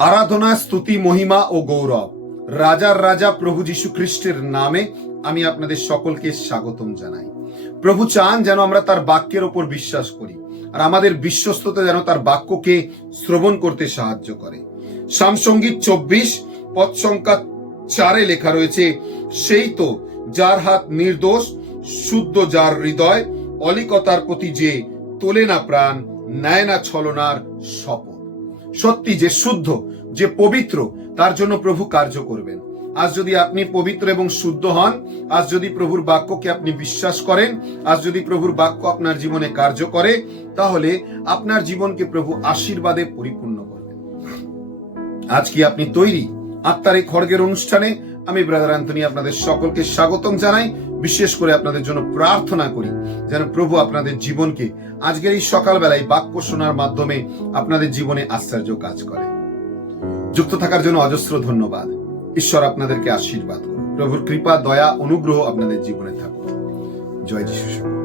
আরাধনা, স্তুতি, মহিমা ও গৌরব। রাজার রাজা প্রভু যীশু খ্রিস্টের নামে আমি আপনাদের সকলকে স্বাগতম জানাই। প্রভু চান যেন আমরা তার বাক্যের ওপর বিশ্বাস করি আর আমাদের বিশ্বস্ততা যেন তার বাক্যকে শ্রবণ করতে সাহায্য করে। সামসঙ্গীত চব্বিশ, পদ সংখ্যা চারে লেখা রয়েছে, সেই তো যার হাত নির্দোষ, শুদ্ধ যার হৃদয়, অলিকতার প্রতি যে তোলে না প্রাণ, নেয় না ছলনার শপথ। সত্যি যে শুদ্ধ, যে পবিত্র, তার জন্য প্রভু কার্য করবেন। আজ যদি আপনি পবিত্র এবং শুদ্ধ হন, আজ যদি প্রভুর বাক্যকে আপনি বিশ্বাস করেন, আজ যদি প্রভুর বাক্য আপনার জীবনে কার্য করে, তাহলে আপনার জীবনকে প্রভু আশীর্বাদে পরিপূর্ণ করবেন। আজ কি আপনি তৈরি আত্মার এই খড়গের অনুষ্ঠানে আমি ব্রাদার অ্যান্টনি আপনাদের সকলকে স্বাগতম জানাই। বিশেষ করে আপনাদের জন্য প্রার্থনা করি যেন প্রভু আপনাদের জীবনকে আজকের এই সকালবেলায় বাক্য শোনার মাধ্যমে আপনাদের জীবনে আশ্চর্য কাজ করে। যুক্ত থাকার জন্য অজস্র ধন্যবাদ। ঈশ্বর আপনাদেরকে আশীর্বাদ করুন। প্রভুর কৃপা, দয়া, অনুগ্রহ আপনাদের জীবনে থাকুক। জয় যিশু।